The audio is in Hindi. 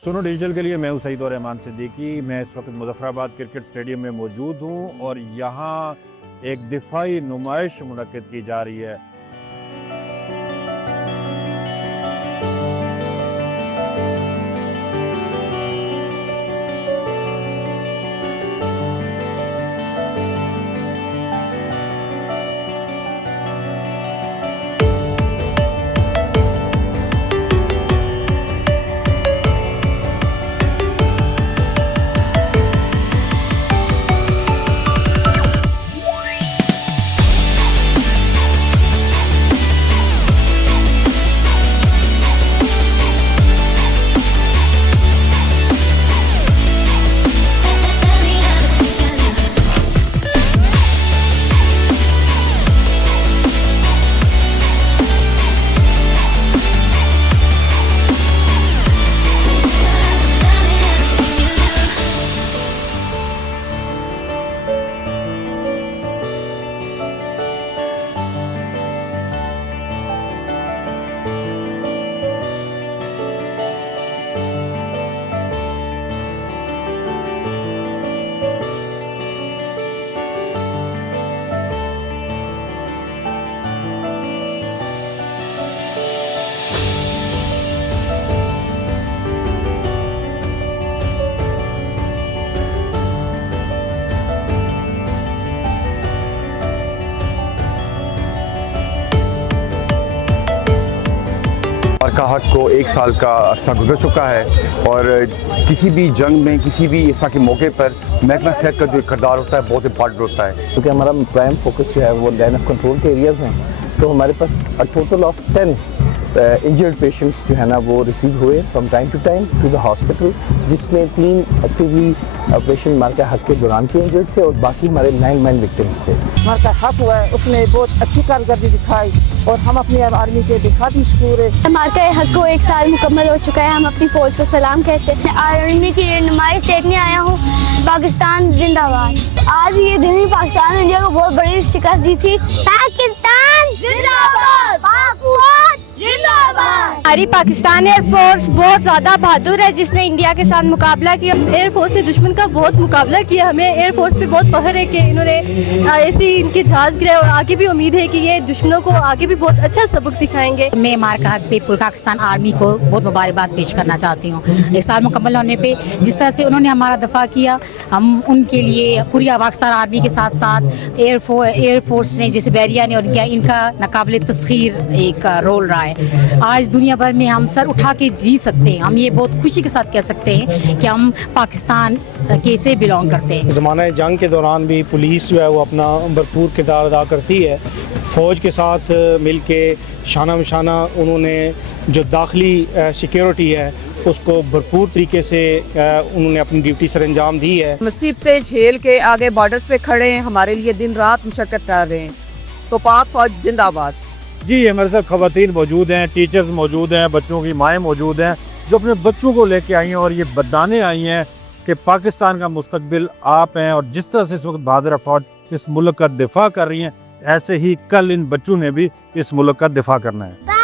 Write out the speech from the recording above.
सुनो डिजिटल के लिए मैं हूं सईद और रहमान सिद्दीकी। मैं इस वक्त मुजफ्फराबाद क्रिकेट स्टेडियम में मौजूद हूं और यहाँ एक दिफाई नुमाइश मुनक्किद की जा रही है। मार्का हक को 1 साल का अरसा गुजर चुका है और किसी भी जंग में किसी भी ऐसा के मौके पर महकमा सेहत का जो किरदार होता है बहुत इम्पॉर्टेंट होता है, क्योंकि हमारा प्राइम फोकस जो है वो लाइन ऑफ कंट्रोल के एरियाज़ हैं। तो हमारे पास टोटल ऑफ 10 इंजर्ड पेशेंट्स जो है ना वो रिसीव हुए from time to time to the hospital, जिसमें 3 एक्टिवली ऑपरेशन मार्का हक के दौरान के इंजर्ड थे और बाकी हमारे 9 मैन विक्टिम्स थे। मार्का हक हुआ है, उसने बहुत अच्छी कारकर्दगी दिखाई और हम अपनी आर्मी के दिखाती शुक्र है। मार्का हक को 1 साल मुकम्मल हो चुका है। हम अपनी फौज को सलाम कहते हैं। आर्मी की नुमाइश देखने आया हूँ। पाकिस्तान जिंदाबाद। आज ये दिन ही पाकिस्तान ने इंडिया को बहुत बड़ी शिकस्त दी थी। पाकिस्तान जिंदाबाद, पाक फौज जिंदाबाद। हमारी पाकिस्तान एयरफोर्स बहुत ज़्यादा बहादुर है, जिसने इंडिया के साथ मुकाबला किया। एयरफोर्स ने दुश्मन का बहुत मुकाबला किया। हमें एयरफोर्स पे बहुत फख्र है कि इन्होंने ऐसे इनके जहाज गिराए और आगे भी उम्मीद है कि ये दुश्मनों को आगे भी बहुत अच्छा सबक दिखाएंगे। मैं मार्का हक पे पूरे पाकिस्तान आर्मी को बहुत मुबारकबाद पेश करना चाहती हूँ। 1 साल मुकम्मल होने पे जिस तरह से उन्होंने हमारा दफा किया, हम उनके लिए पूरी पाकिस्तान आर्मी के साथ साथ एयरफोर्स ने जैसे बैरिया ने और इनका नाकाबिल तस्खीर एक रोल रहा है। आज दुनिया भर में हम सर उठा के जी सकते हैं। हम ये बहुत खुशी के साथ कह सकते हैं कि हम पाकिस्तान के से बिलोंग करते हैं। ज़माने जंग के दौरान भी पुलिस जो है वो अपना भरपूर किरदार अदा करती है। फ़ौज के साथ मिल के शाना बशाना उन्होंने जो दाखिली सिक्योरिटी है उसको भरपूर तरीके से उन्होंने अपनी ड्यूटी सर अंजाम दी है। मुसीबतें झेल के आगे बॉर्डर्स पे खड़े हैं, हमारे लिए दिन रात मशक्कत कर रहे हैं। तो पाक फौज जिंदाबाद। जी हमारे साथ ख़वातीन मौजूद हैं, टीचर्स मौजूद हैं, बच्चों की माएँ मौजूद हैं जो अपने बच्चों को लेके आई हैं और ये बताने आई हैं कि पाकिस्तान का मुस्तकबिल आप हैं और जिस तरह से इस वक्त बहादुर अफवाज इस मुल्क का दिफा कर रही हैं, ऐसे ही कल इन बच्चों ने भी इस मुल्क का दिफा करना है।